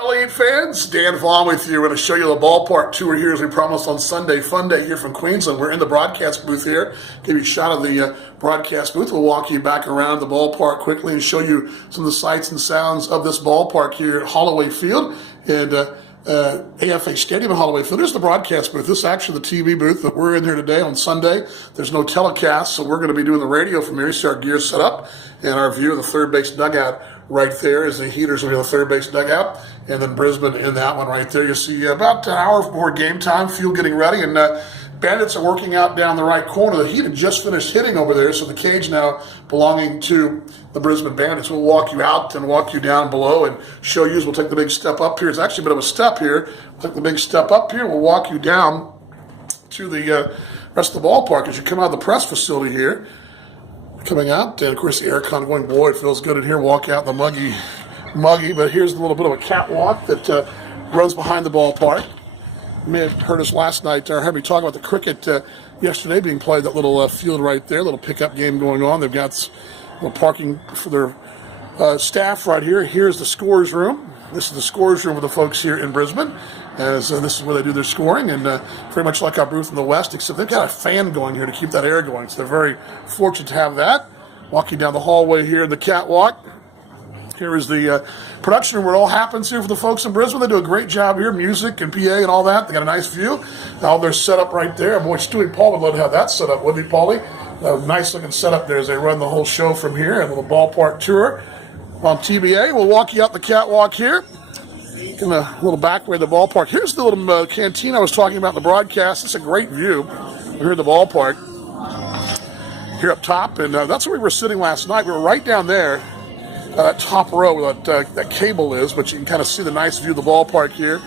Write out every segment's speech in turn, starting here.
LA fans, Dan Vaughn with you. We're going to show you the ballpark tour here as we promised on Sunday. Fun day here from Queensland. We're in the broadcast booth here. Give you a shot of the broadcast booth. We'll walk you back around the ballpark quickly and show you some of the sights and sounds of this ballpark here at Holloway Field and AFA Stadium at Holloway Field. There's the broadcast booth. This is actually the TV booth that we're in here today on Sunday. There's no telecast, so we're going to be doing the radio from here. You see our gear set up and our view of the third base dugout right there is the heaters will be the third base dugout, and then Brisbane in that one right there. You see about an hour before game time, field getting ready, and Bandits are working out down the right corner. The Heat had just finished hitting over there, so the cage now belonging to the Brisbane Bandits. We'll walk you out and walk you down below and show you as we'll take the big step up here. It's actually a bit of a step here. We'll take the big step up here. We'll walk you down to the rest of the ballpark as you come out of the press facility here. Coming out, and of course the aircon going, boy, it feels good in here. Walk out the muggy, but here's a little bit of a catwalk that runs behind the ballpark. You may have heard us last night, or heard me talk about the cricket yesterday being played, that little field right there, little pickup game going on. They've got parking for their staff right here. Here's the scores room. This is the scores room with the folks here in Brisbane, as this is where they do their scoring, and very much like our booth in the West, except they've got a fan going here to keep that air going, so they're very fortunate to have that. Walking down the hallway here in the catwalk. Here is the production room where it all happens here for the folks in Brisbane. They do a great job here, music and PA and all that. They got a nice view. All their setup right there. Boy, Stewie Paul would love to have that set up, wouldn't he, Paulie? A nice looking setup there as they run the whole show from here, and a little ballpark tour on TBA. We'll walk you out the catwalk here. In a little back way of the ballpark. Here's the little canteen I was talking about in the broadcast. It's a great view. We're here at the ballpark. Here up top, and that's where we were sitting last night. We were right down there, that top row where that cable is, but you can kind of see the nice view of the ballpark here.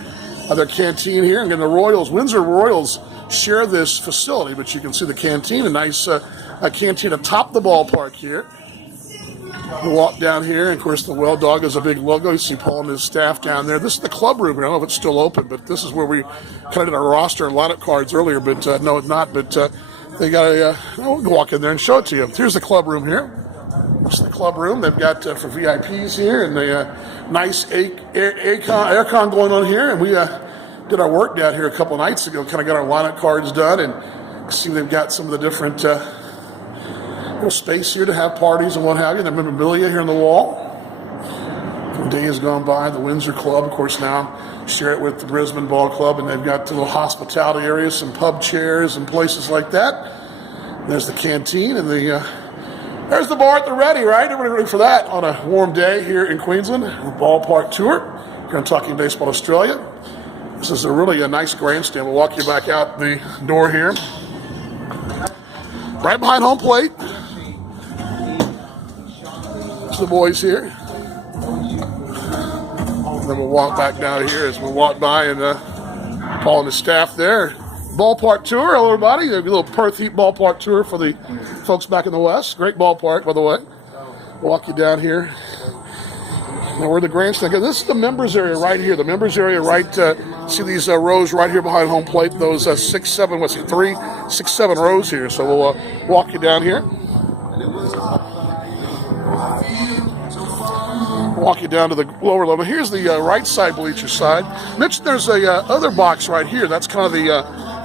Their canteen here, and then the Royals, Windsor Royals share this facility, but you can see the canteen, a nice canteen atop the ballpark here. We'll walk down here, and of course the Well Dog is a big logo. You see Paul and his staff down there. This is the club room. I don't know if it's still open, but this is where we kind of did our roster and lineup cards earlier, but no, it's not. But they got we'll walk in there and show it to you. Here's the club room here. This is the club room. They've got for VIPs here, and the nice aircon going on here. And we did our work down here a couple nights ago, kind of got our lineup cards done, and see they've got some of the different little space here to have parties and what have you. The memorabilia here on the wall. The day has gone by. The Windsor Club, of course, now share it with the Brisbane Ball Club, and they've got the little hospitality areas, some pub chairs and places like that. There's the canteen, and there's the bar at the ready, right? Everybody ready for that on a warm day here in Queensland. The ballpark tour here on Talking Baseball Australia. This is a really nice grandstand. We'll walk you back out the door here. Right behind home plate. The boys here. And then we'll walk back down here as we walk by, and Paul and his staff there. Ballpark tour, hello everybody. A little Perth Heat ballpark tour for the folks back in the West. Great ballpark, by the way. Walk you down here. Now we're in the grandstand. This is the members area right here. The members area right, see these rows right here behind home plate. Those 6, 7 rows here. So we'll walk you down here. Walk you down to the lower level. Here's the right side bleacher side. Mentioned there's a other box right here. That's kind of the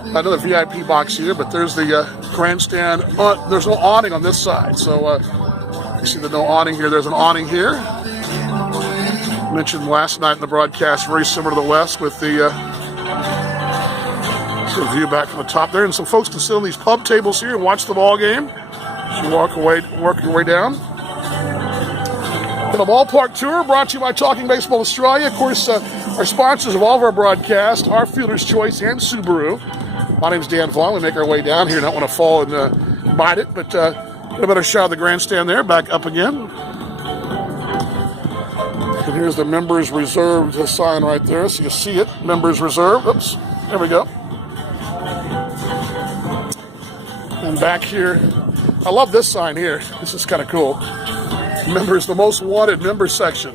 another VIP box here, but there's the grandstand. There's no awning on this side, so you see the no awning here. There's an awning here. Mentioned last night in the broadcast, very similar to the West with the view back from the top there, and some folks can sit on these pub tables here and watch the ball game. You work your way down. The ballpark tour brought to you by Talking Baseball Australia. Of course, our sponsors of all of our broadcasts are Fielder's Choice and Subaru. My name's Dan Vaughn. We make our way down here. Don't want to fall and bite it, but get a better shot of the grandstand there. Back up again. And here's the members reserved sign right there, so you see it. Members reserved. Oops. There we go. And back here, I love this sign here. This is kind of cool. Members, the most wanted member section.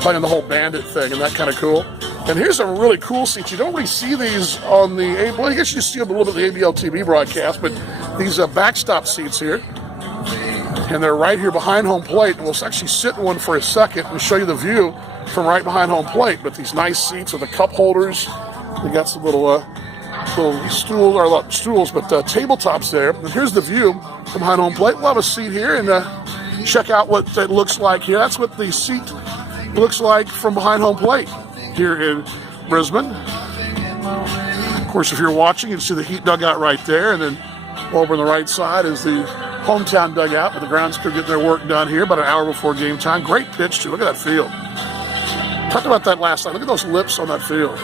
Playing the whole bandit thing, and that kind of cool. And here's some really cool seats. You don't really see these on the, well, I guess you see them a little bit in the ABL TV broadcast, but these backstop seats here. And they're right here behind home plate. And we'll actually sit in one for a second and show you the view from right behind home plate. But these nice seats with the cup holders. They got some little stools, or not stools, but tabletops there. And here's the view from behind home plate. We'll have a seat here and check out what it looks like here. That's what the seat looks like from behind home plate here in Brisbane. Of course, if you're watching, you can see the Heat dugout right there, and then over on the right side is the hometown dugout, with the grounds crew getting their work done here about an hour before game time. Great pitch, too. Look at that field. Talked about that last night. Look at those lips on that field.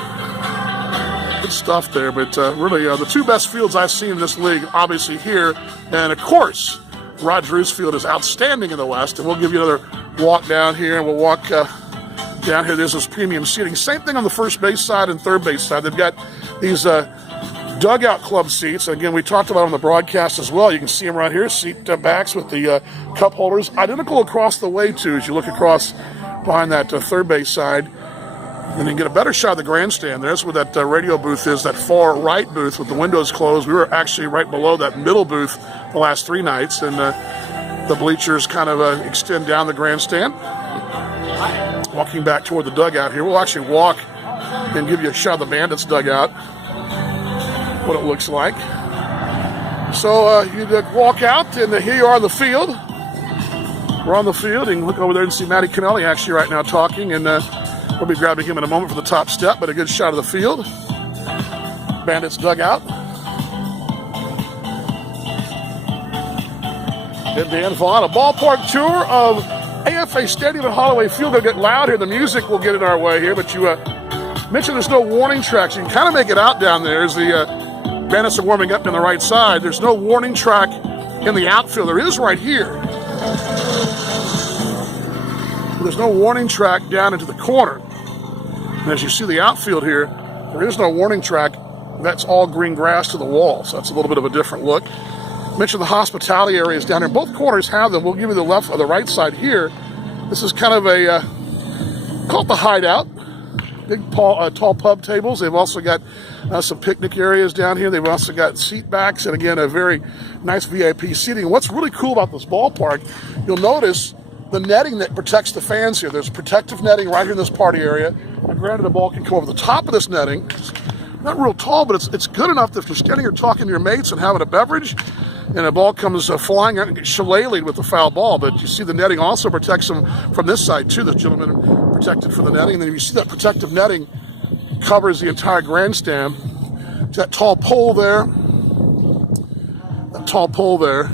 Good stuff there, but really the two best fields I've seen in this league, obviously here, and of course, Rogers Field is outstanding in the West, and we'll give you another walk down here, and we'll walk down here. There's this premium seating. Same thing on the first base side and third base side. They've got these dugout club seats. Again, we talked about on the broadcast as well. You can see them right here, seat backs with the cup holders. Identical across the way, too, as you look across behind that third base side. And you can get a better shot of the grandstand. There's where that radio booth is, that far right booth with the windows closed. We were actually right below that middle booth the last 3 nights. And the bleachers kind of extend down the grandstand. Walking back toward the dugout here. We'll actually walk and give you a shot of the Bandits dugout, what it looks like. So you walk out, and here you are on the field. We're on the field, and you can look over there and see Matty Cannelli actually right now talking, and we'll be grabbing him in a moment for the top step, but a good shot of the field. Bandits dugout. And Dan Vaughn, a ballpark tour of AFA Stadium at Holloway Field. It'll get loud here. The music will get in our way here, but you mentioned there's no warning tracks. You can kind of make it out down there as the Bandits are warming up on the right side. There's no warning track in the outfield. There is right here. There's no warning track down into the corner. And as you see the outfield here, there is no warning track. That's all green grass to the wall, so that's a little bit of a different look. Mentioned the hospitality areas down here. Both corners have them. We'll give you the left or the right side here. This is kind of a, call it the hideout. Big tall pub tables. They've also got some picnic areas down here. They've also got seat backs, and again, a very nice VIP seating. And what's really cool about this ballpark, you'll notice the netting that protects the fans here. There's protective netting right here in this party area. Now, granted, the ball can come over the top of this netting. It's not real tall, but it's good enough that if you're standing here talking to your mates and having a beverage, and a ball comes flying out and gets shillelied with the foul ball. But you see the netting also protects them from this side, too. This gentleman protected from the netting. And then you see that protective netting covers the entire grandstand. That tall pole there. That tall pole there.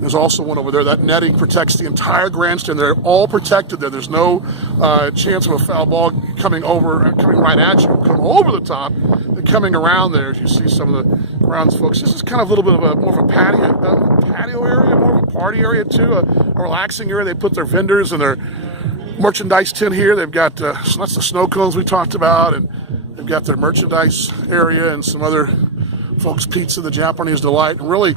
There's also one over there. That netting protects the entire grandstand. They're all protected there. There's no chance of a foul ball coming right at you. Come over the top and coming around there, as you see some of the grounds folks. This is kind of a little bit of more of a patio area, more of a party area too, a relaxing area. They put their vendors and their merchandise tent here. They've got that's the snow cones we talked about, and they've got their merchandise area and some other folks' pizza, the Japanese delight. And really,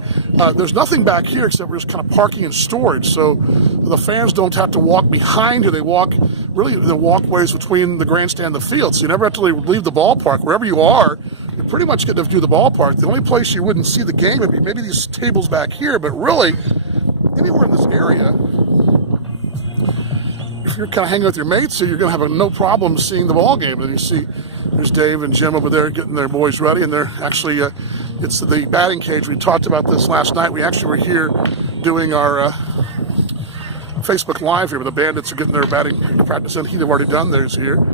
there's nothing back here except we're just kind of parking and storage. So the fans don't have to walk behind here. They walk really the walkways between the grandstand and the field. So you never have to leave the ballpark. Wherever you are, you pretty much get to view the ballpark. The only place you wouldn't see the game would be maybe these tables back here, but really, anywhere in this area, if you're kind of hanging with your mates here, you're going to have no problem seeing the ball game. And you see there's Dave and Jim over there getting their boys ready, and they're actually, it's the batting cage. We talked about this last night. We actually were here doing our Facebook Live here, where the Bandits are getting their batting practice in. He'd have already done theirs here.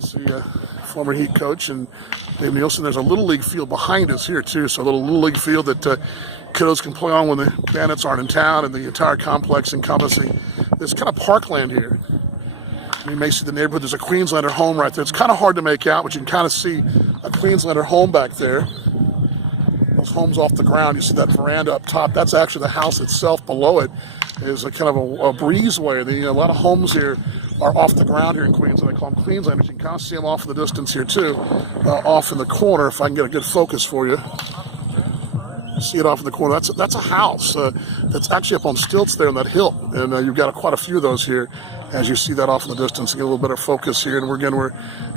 See, former Heat coach and Dave Nielsen. There's a Little League field behind us here, too, so a Little League field that kiddos can play on when the Bandits aren't in town, and the entire complex encompassing this kind of parkland here. You may see the neighborhood. There's a Queenslander home right there. It's kind of hard to make out, but you can kind of see a Queenslander home back there. Those homes off the ground. You see that veranda up top. That's actually the house itself. Below it is a kind of a breezeway. A lot of homes here are off the ground here in Queensland. They call them Queenslanders. You can kind of see them off in the distance here, too. Off in the corner, if I can get a good focus for you. See it off in the corner. That's a house that's actually up on stilts there on that hill, and you've got quite a few of those here. As you see that off in the distance, you get a little better focus here. And we're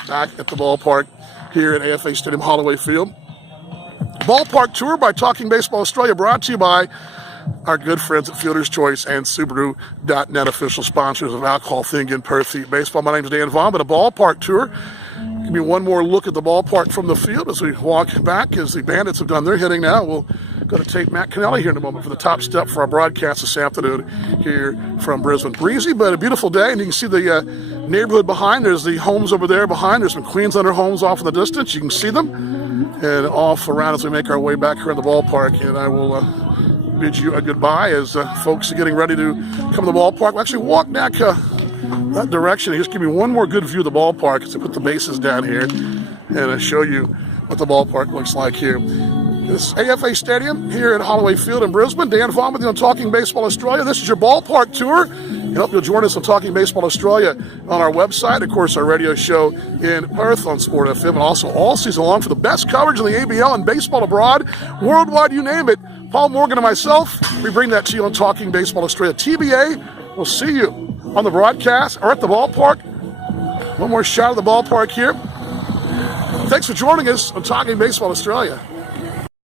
back at the ballpark here at AFA Stadium, Holloway Field. Ballpark tour by Talking Baseball Australia, brought to you by our good friends at Fielder's Choice and Subaru.net, official sponsors of Alcohol Thing in Perth Heat Baseball. My name is Dan Vaughn, but a ballpark tour. Give me one more look at the ballpark from the field as we walk back, as the Bandits have done their hitting now. We'll go to tape Matt Kennelly here in a moment for the top step for our broadcast this afternoon here from Brisbane. Breezy, but a beautiful day, and you can see the neighborhood behind. There's the homes over there behind. There's some Queenslander homes off in the distance. You can see them, and off around as we make our way back here in the ballpark. And I will bid you a goodbye as folks are getting ready to come to the ballpark. We'll actually walk back that direction. Just give me one more good view of the ballpark as I put the bases down here and show you what the ballpark looks like here. This is AFA Stadium here at Holloway Field in Brisbane. Dan Vaughn with you on Talking Baseball Australia. This is your ballpark tour. I hope you'll join us on Talking Baseball Australia on our website. Of course, our radio show in Perth on Sport FM, and also all season long for the best coverage of the ABL and baseball abroad, worldwide, you name it. Paul Morgan and myself, we bring that to you on Talking Baseball Australia. TBA, we'll see you on the broadcast or at the ballpark. One more shot of the ballpark here. Thanks for joining us on Talking Baseball Australia.